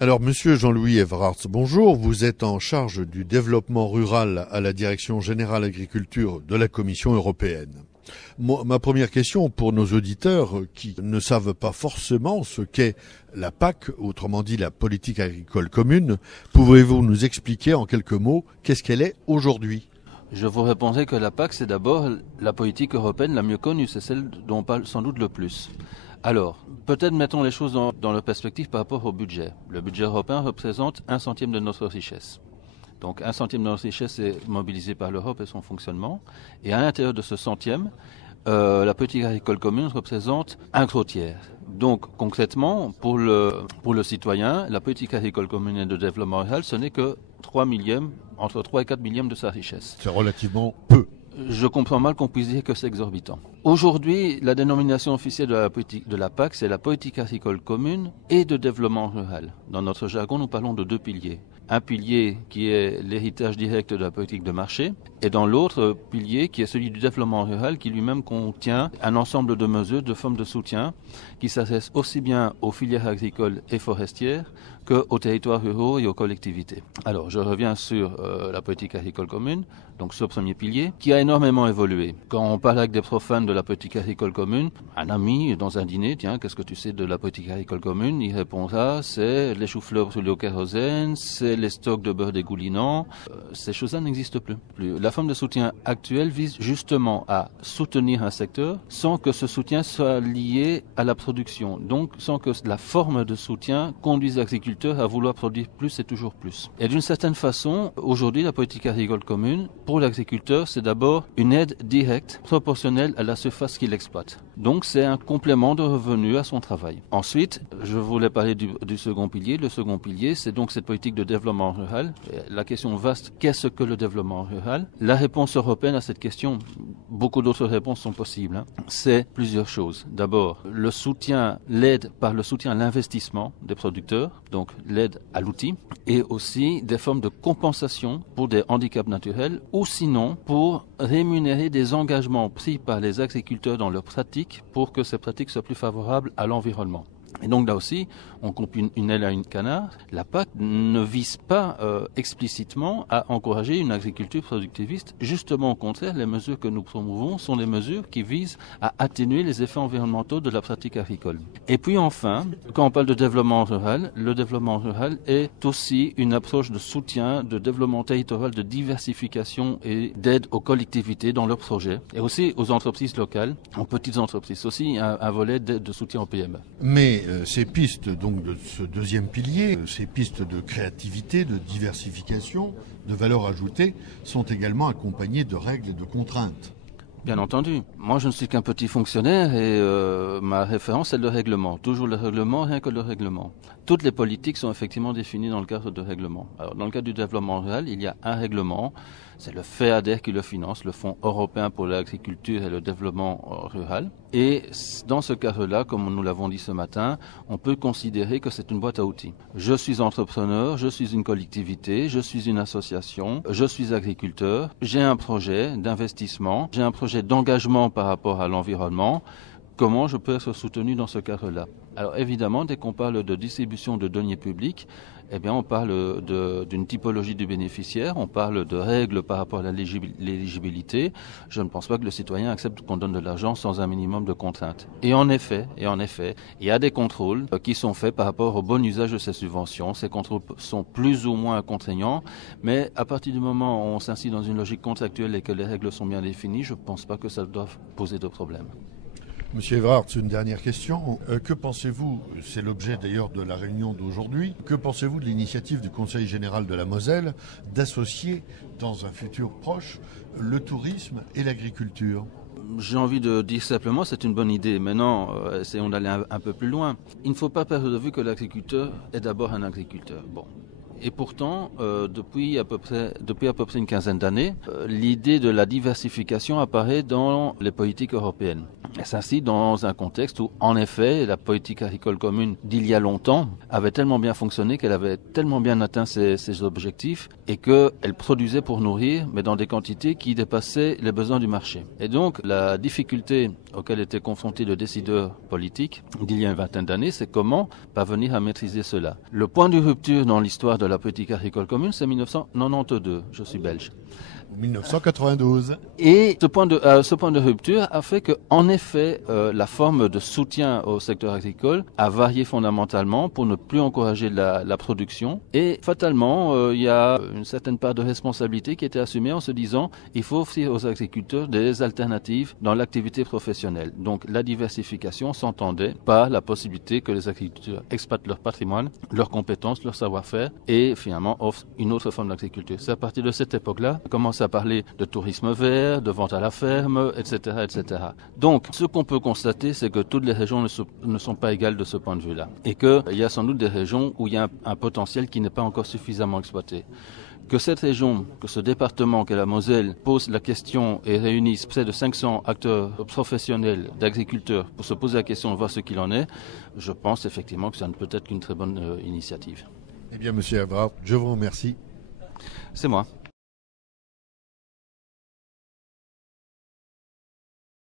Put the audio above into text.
Alors, monsieur Jean-Louis Everhardt, bonjour. Vous êtes en charge du développement rural à la Direction générale agriculture de la Commission européenne. Ma première question pour nos auditeurs qui ne savent pas forcément ce qu'est la PAC, autrement dit la politique agricole commune, pouvez-vous nous expliquer en quelques mots qu'est-ce qu'elle est aujourd'hui ? Je vous répondrai que la PAC, c'est d'abord la politique européenne la mieux connue, c'est celle dont on parle sans doute le plus. Alors, peut-être mettons les choses dans leur perspective par rapport au budget. Le budget européen représente 1/100 de notre richesse. Donc 1/100 de notre richesse est mobilisé par l'Europe et son fonctionnement. Et à l'intérieur de ce centième, la politique agricole commune représente un gros tiers. Donc concrètement, pour le citoyen, la politique agricole commune et de développement rural, ce n'est que entre 3 et 4 millièmes de sa richesse. C'est relativement peu. Je comprends mal qu'on puisse dire que c'est exorbitant. Aujourd'hui, la dénomination officielle de la PAC, c'est la politique agricole commune et de développement rural. Dans notre jargon, nous parlons de 2 piliers. Un pilier qui est l'héritage direct de la politique de marché, et dans l'autre pilier qui est celui du développement rural, qui lui-même contient un ensemble de mesures, de formes de soutien, qui s'adressent aussi bien aux filières agricoles et forestières qu'aux territoires ruraux et aux collectivités. Alors, je reviens sur la politique agricole commune, donc ce premier pilier, qui a énormément évolué. Quand on parle avec des profanes de la politique agricole commune, un ami dans un dîner, tiens, qu'est-ce que tu sais de la politique agricole commune? Il répondra, c'est les choux-fleurs brûlés au kérosène, c'est les stocks de beurre dégoulinant. Ces choses-là n'existent plus. La forme de soutien actuelle vise justement à soutenir un secteur sans que ce soutien soit lié à la production. Donc, sans que la forme de soutien conduise l'agriculteur à vouloir produire plus et toujours plus. Et d'une certaine façon, aujourd'hui, la politique agricole commune, pour l'agriculteur, c'est d'abord une aide directe, proportionnelle à la surface qu'il exploite. Donc, c'est un complément de revenu à son travail. Ensuite, je voulais parler du second pilier. Le second pilier, c'est donc cette politique de développement rural. La question vaste, qu'est-ce que le développement rural? La réponse européenne à cette question, beaucoup d'autres réponses sont possibles. C'est plusieurs choses. D'abord, le soutien, l'aide par le soutien à l'investissement des producteurs, donc l'aide à l'outil, et aussi des formes de compensation pour des handicaps naturels ou sinon pour rémunérer des engagements pris par les agriculteurs dans leurs pratiques pour que ces pratiques soient plus favorables à l'environnement. Et donc là aussi, on coupe une aile à une canard. La PAC ne vise pas explicitement à encourager une agriculture productiviste. Justement au contraire, les mesures que nous promouvons sont des mesures qui visent à atténuer les effets environnementaux de la pratique agricole. Et puis enfin, quand on parle de développement rural, le développement rural est aussi une approche de soutien, de développement territorial, de diversification et d'aide aux collectivités dans leurs projets. Et aussi aux entreprises locales, aux petites entreprises. Aussi un volet de soutien aux PME. Mais ces pistes donc de ce deuxième pilier, ces pistes de créativité, de diversification, de valeur ajoutée, sont également accompagnées de règles et de contraintes. Bien entendu. Moi, je ne suis qu'un petit fonctionnaire et ma référence, c'est le règlement. Toujours le règlement, rien que le règlement. Toutes les politiques sont effectivement définies dans le cadre de règlements. Alors, dans le cadre du développement rural, il y a un règlement. C'est le FEADER qui le finance, le Fonds européen pour l'agriculture et le développement rural. Et dans ce cadre-là, comme nous l'avons dit ce matin, on peut considérer que c'est une boîte à outils. Je suis entrepreneur, je suis une collectivité, je suis une association, je suis agriculteur, j'ai un projet d'investissement, j'ai un projet d'engagement par rapport à l'environnement. Comment je peux être soutenu dans ce cadre-là? Alors évidemment, dès qu'on parle de distribution de deniers publics, eh bien, on parle d'une typologie du bénéficiaire, on parle de règles par rapport à l'éligibilité. Je ne pense pas que le citoyen accepte qu'on donne de l'argent sans un minimum de contraintes. Et en effet, il y a des contrôles qui sont faits par rapport au bon usage de ces subventions. Ces contrôles sont plus ou moins contraignants, mais à partir du moment où on s'inscrit dans une logique contractuelle et que les règles sont bien définies, je ne pense pas que ça doit poser de problème. Monsieur Everhardt, une dernière question. Que pensez-vous, c'est l'objet d'ailleurs de la réunion d'aujourd'hui, que pensez-vous de l'initiative du Conseil général de la Moselle d'associer dans un futur proche le tourisme et l'agriculture ? J'ai envie de dire simplement c'est une bonne idée. Maintenant, essayons d'aller un peu plus loin. Il ne faut pas perdre de vue que l'agriculteur est d'abord un agriculteur. Bon. Et pourtant, depuis à peu près une quinzaine d'années, l'idée de la diversification apparaît dans les politiques européennes. Et s'inscrit dans un contexte où, en effet, la politique agricole commune d'il y a longtemps avait tellement bien fonctionné, qu'elle avait tellement bien atteint ses objectifs et qu'elle produisait pour nourrir, mais dans des quantités qui dépassaient les besoins du marché. Et donc, la difficulté auxquelles étaient confrontés les décideurs politiques d'il y a une vingtaine d'années, c'est comment parvenir à maîtriser cela. Le point de rupture dans l'histoire de la politique agricole commune, c'est 1992. Je suis belge. 1992. Et ce point de rupture a fait que, en effet, la forme de soutien au secteur agricole a varié fondamentalement pour ne plus encourager la production. Et fatalement, il y a une certaine part de responsabilité qui était assumée en se disant il faut offrir aux agriculteurs des alternatives dans l'activité professionnelle. Donc la diversification s'entendait par la possibilité que les agriculteurs exploitent leur patrimoine, leurs compétences, leur savoir-faire et finalement offrent une autre forme d'agriculture. C'est à partir de cette époque-là qu'on commence à parler de tourisme vert, de vente à la ferme, etc., etc. Donc, ce qu'on peut constater, c'est que toutes les régions ne sont pas égales de ce point de vue-là. Et qu'il y a sans doute des régions où il y a un potentiel qui n'est pas encore suffisamment exploité. Que cette région, que ce département, que la Moselle, pose la question et réunisse près de 500 acteurs professionnels d'agriculteurs pour se poser la question de voir ce qu'il en est, je pense effectivement que ça ne peut être qu'une très bonne initiative. Eh bien, Monsieur Evrard, je vous remercie. C'est moi.